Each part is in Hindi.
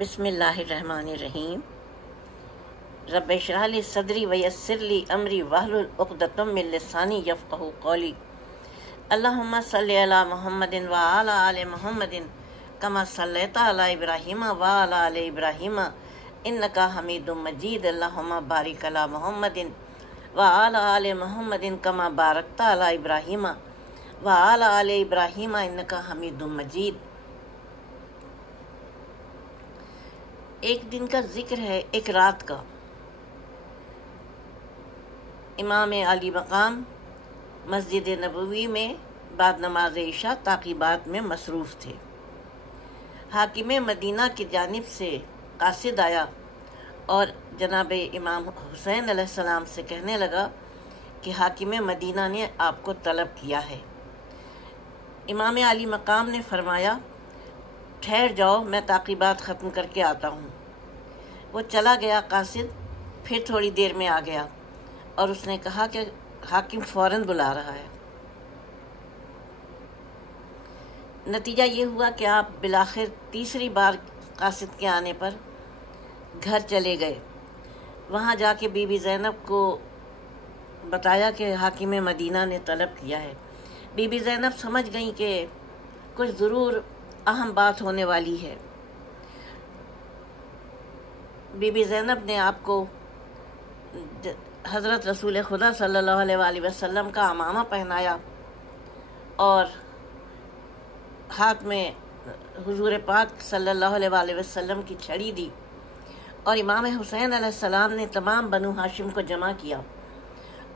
बिस्मिल्लाहिर्रहमानिर्रहीम। रब्बि इश्रह ली सदरी व यस्सिर ली अमरी वहलुल उक़दतम मिन लिसानी यफ़क़हू क़ौली। अल्लाहुम्मा सल्लि अला मुहम्मदिन व अला आलि मुहम्मदिन कमा सल्लैता अला इब्राहीम व अला आलि इब्राहीम इन्नका हमीदुम मजीद। अल्लाहुम्मा बारिक अला मुहम्मदिन व अला आलि मुहम्मदिन कमा बारकता अला इब्राहीम व अला आलि इब्राहीम इन्नका हमीदुम मजीद। एक दिन का जिक्र है, एक रात का। इमाम अली मकाम मस्जिद नबवी में बाद नमाज इशा ताक़ीबात में मसरूफ़ थे। हाकिम मदीना की जानिब से कासिद आया और जनाब इमाम हुसैन अलैहिस्सलाम से कहने लगा कि हाकिम मदीना ने आपको तलब किया है। इमाम अली मकाम ने फरमाया, ठहर जाओ, मैं ताक़ीबात ख़त्म करके आता हूँ। वो चला गया। कासिद फिर थोड़ी देर में आ गया और उसने कहा कि हाकिम फ़ौरन बुला रहा है। नतीजा ये हुआ कि आप बिलाखिर तीसरी बार कासिद के आने पर घर चले गए। वहाँ जाके बीबी ज़ैनब को बताया कि हाकिम मदीना ने तलब किया है। बीबी ज़ैनब समझ गई कि कुछ ज़रूर अहम बात होने वाली है। बीबी ज़ैनब ने आपको हज़रत रसूल खुदा सल्लल्लाहु अलैहि वसल्लम का अमामा पहनाया और हाथ में हुजूर पाक सल्लल्लाहु अलैहि वसल्लम की छड़ी दी और इमाम हुसैन अलैहिस्सलाम ने तमाम बनु हाशिम को जमा किया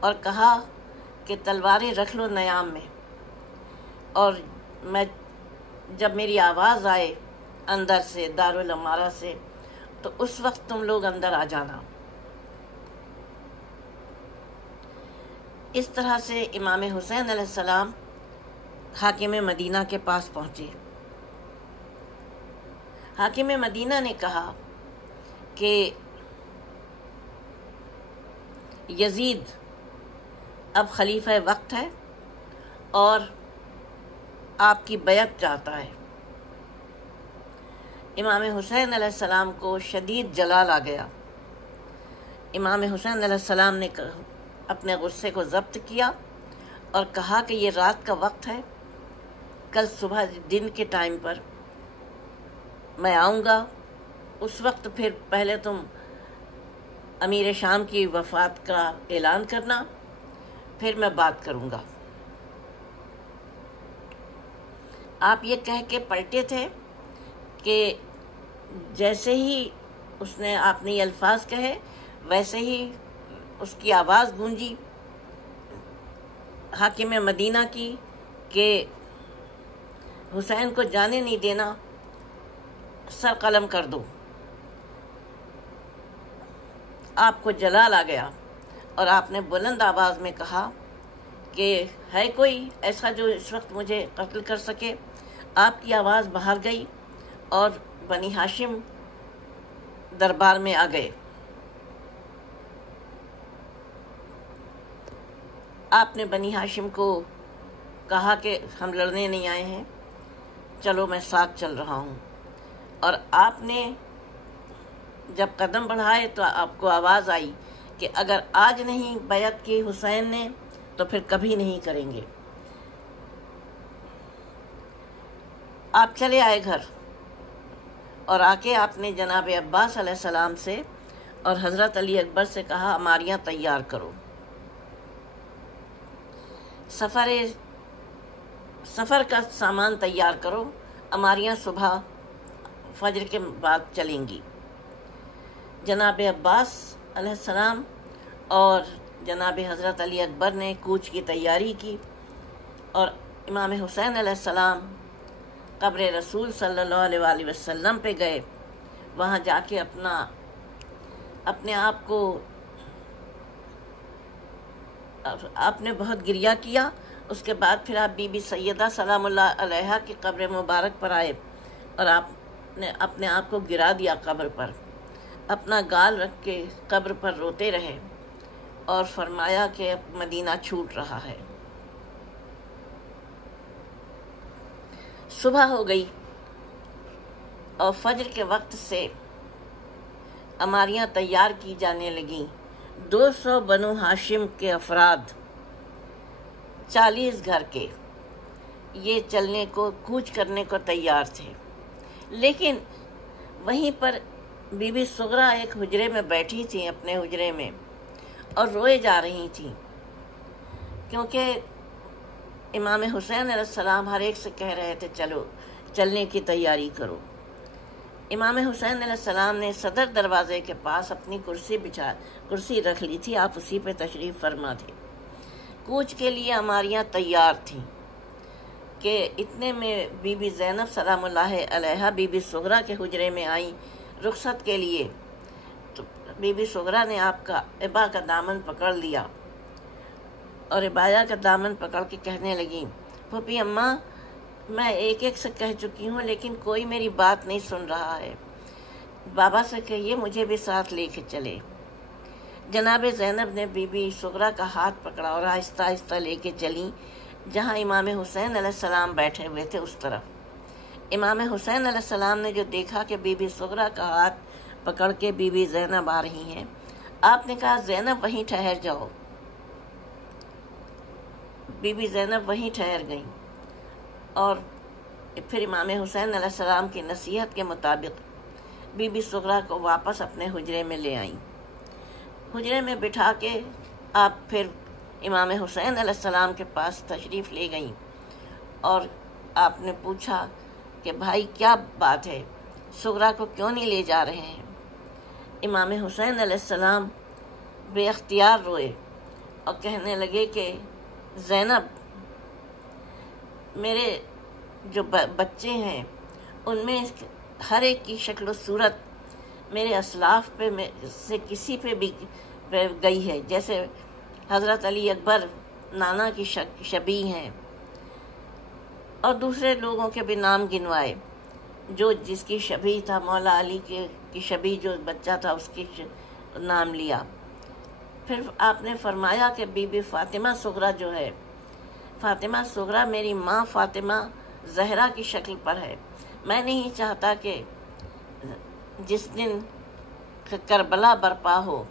और कहा कि तलवारें रख लो नयाम में, और मैं जब मेरी आवाज़ आए अंदर से दारुल अमारा से तो उस वक्त तुम लोग अंदर आ जाना। इस तरह से इमाम हुसैन अलैहिस्सलाम हाकिम मदीना के पास पहुँचे। हाकिम मदीना ने कहा कि यजीद अब खलीफा वक्त है और आपकी बैत चाहता है। इमाम हुसैन अलैहिस्सलाम को शदीद जलाल आ गया। इमाम हुसैन अलैहिस्सलाम ने अपने गुस्से को ज़ब्त किया और कहा कि ये रात का वक्त है, कल सुबह दिन के टाइम पर मैं आऊँगा, उस वक्त फिर पहले तुम अमीर शाम की वफ़ात का ऐलान करना, फिर मैं बात करूँगा। आप ये कह के पलटे थे कि जैसे ही आपने ये अल्फाज कहे वैसे ही उसकी आवाज़ गूंजी हाकिम मदीना की कि हुसैन को जाने नहीं देना, सर कलम कर दो। आपको जलाल आ गया और आपने बुलंद आवाज़ में कहा कि है कोई ऐसा जो इस वक्त मुझे कत्ल कर सके। आपकी आवाज़ बाहर गई और बनी हाशिम दरबार में आ गए। आपने बनी हाशिम को कहा कि हम लड़ने नहीं आए हैं, चलो मैं साथ चल रहा हूँ। और आपने जब कदम बढ़ाए तो आपको आवाज़ आई कि अगर आज नहीं बैत की हुसैन ने तो फिर कभी नहीं करेंगे। आप चले आए घर और आके आपने जनाब अब्बास अलैहिस्सलाम से और हज़रत अली अकबर से कहा, अमारियाँ तैयार करो, सफ़र का सामान तैयार करो, अमारियाँ सुबह फजर के बाद चलेंगी। जनाब अब्बास अलैहिस्सलाम और जनाब हज़रत अली अकबर ने कूच की तैयारी की और इमाम हुसैन अलैहिस्सलाम कब्र रसूल सल्लल्लाहु अलैहि वसल्लम पे गए। वहाँ जाके अपने आप को आपने बहुत गिरिया किया। उसके बाद फिर आप बीबी सैयदा सलामुल्लाह अलैहा की कब्र मुबारक पर आए और आपने अपने आप को गिरा दिया कब्र पर, अपना गाल रख के कब्र पर रोते रहे और फरमाया कि अब मदीना छूट रहा है। सुबह हो गई और फजर के वक्त से अमारियाँ तैयार की जाने लगीं। 200 बनु हाशिम के अफराद, 40 घर के, ये चलने को, कूच करने को तैयार थे। लेकिन वहीं पर बीबी सुगरा एक हुजरे में बैठी थी, अपने हुजरे में, और रोए जा रही थी, क्योंकि इमाम हुसैन अलैहिस्सलाम हर एक से कह रहे थे चलो चलने की तैयारी करो। इमाम हुसैन अलैहिस्सलाम ने सदर दरवाजे के पास अपनी कुर्सी रख ली थी, आप उसी पे तशरीफ़ फरमा थे। कूच के लिए हमारियाँ तैयार थीं कि इतने में बीबी ज़ैनब सलामुल्लाह अलैहा बीबी सुगरा के हुजरे में आई रुखसत के लिए। तो बीबी सुगरा ने आपका इबा का दामन पकड़ लिया और इबाया का दामन पकड़ के कहने लगी, फूफी अम्मा, मैं एक से कह चुकी हूँ लेकिन कोई मेरी बात नहीं सुन रहा है। बाबा से कहिए मुझे भी साथ लेके चले। जनाब ज़ैनब ने बीबी सुगरा का हाथ पकड़ा और आहिस्ता आहिस्ता लेके चली जहाँ इमाम हुसैन अलैहिस्सलाम बैठे हुए थे उस तरफ। इमाम हुसैन अलैहिस्सलाम ने जो देखा कि बीबी सुगरा का हाथ पकड़ के बीबी ज़ैनब आ रही हैं, आपने कहा ज़ैनब वहीं ठहर जाओ। बीबी ज़ैनब वहीं ठहर गईं और फिर इमाम हुसैन अलैहिस्सलाम की नसीहत के मुताबिक बीबी सुगरा को वापस अपने हुजरे में ले आईं। हुजरे में बिठा के आप फिर इमाम हुसैन अलैहिस्सलाम के पास तशरीफ़ ले गईं और आपने पूछा कि भाई क्या बात है, सुगरा को क्यों नहीं ले जा रहे हैं। इमाम हुसैन अलैहिस्सलाम बेअख्तियार रोए और कहने लगे कि ज़ैनब, मेरे जो बच्चे हैं उनमें हर एक की शक्ल सूरत मेरे असलाफ पे से किसी पे भी गई है, जैसे हज़रत अली अकबर नाना की शबी हैं, और दूसरे लोगों के भी नाम गिनवाए जो जिसकी शबी था। मौला अली की शबी जो बच्चा था उसकी नाम लिया। फिर आपने फरमाया कि बीबी फ़ातिमा सुगरा जो है, फ़ातिमा सुगरा मेरी माँ फ़ातिमा ज़हरा की शक्ल पर है। मैं नहीं चाहता कि जिस दिन करबला बरपा हो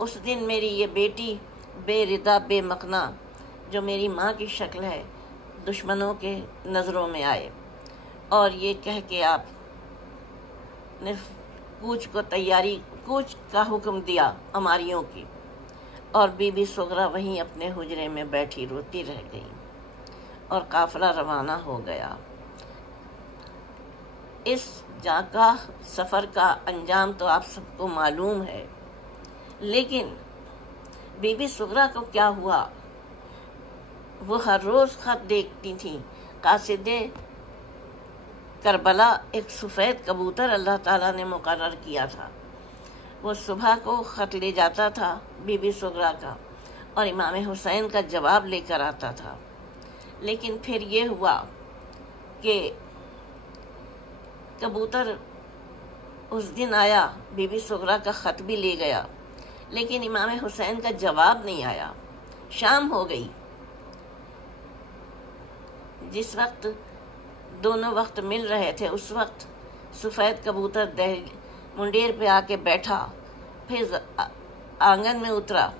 उस दिन मेरी ये बेटी बेरिदा बेमकना जो मेरी माँ की शक्ल है दुश्मनों के नज़रों में आए। और ये कह के आप ने कूच का हुक्म दिया अमारियों की, और बीबी सुगरा वहीं अपने हुजरे में बैठी रोती रह गई और काफिला रवाना हो गया। इस जाका सफ़र का अंजाम तो आप सबको मालूम है, लेकिन बीबी सुगरा को क्या हुआ, वो हर रोज़ ख़त देखती थी। कासिदे करबला एक सफ़ेद कबूतर अल्लाह ताला ने मुकर्रर किया था, वो सुबह को ख़त ले जाता था बीबी सुगरा का और इमाम हुसैन का जवाब लेकर आता था। लेकिन फिर ये हुआ कि कबूतर उस दिन आया, बीबी सुगरा का ख़त भी ले गया, लेकिन इमाम हुसैन का जवाब नहीं आया। शाम हो गई। जिस वक्त दोनों वक्त मिल रहे थे उस वक्त सफ़ेद कबूतर मुंडेर पे आके बैठा, फिर आंगन में उतरा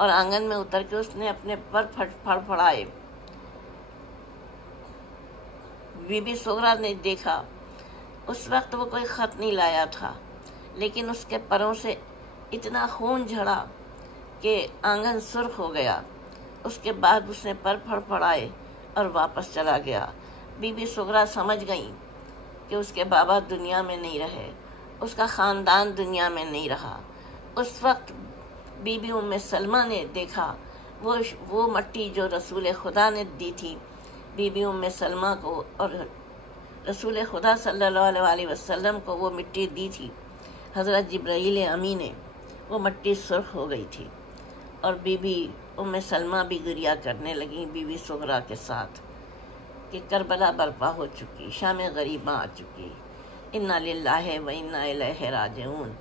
और आंगन में उतर के उसने अपने पर फड़फड़ाए। बीबी सुगरा ने देखा, उस वक्त वो कोई ख़त नहीं लाया था, लेकिन उसके परों से इतना खून झड़ा कि आंगन सुर्ख हो गया। उसके बाद उसने पर फड़फड़ाए और वापस चला गया। बीबी सुगरा समझ गई कि उसके बाबा दुनिया में नहीं रहे, उसका ख़ानदान दुनिया में नहीं रहा। उस वक्त बीबी उम्मे सलमा ने देखा वो मट्टी जो रसूल खुदा ने दी थी बीबी उम्मे सलमा को, और रसूल खुदा सल्लल्लाहु अलैहि वसल्लम को वो मिट्टी दी थी हज़रत जिब्राईल अमी ने, वो मट्टी सुर्ख हो गई थी। और बीबी उम्मे सलमा भी गिरिया करने लगी बीबी सुगरा के साथ कि करबला बर्पा हो चुकी, शाम गरीबा आ चुकी, इन्ना लिल्लाहि व इन्ना इलैहि राजिऊन।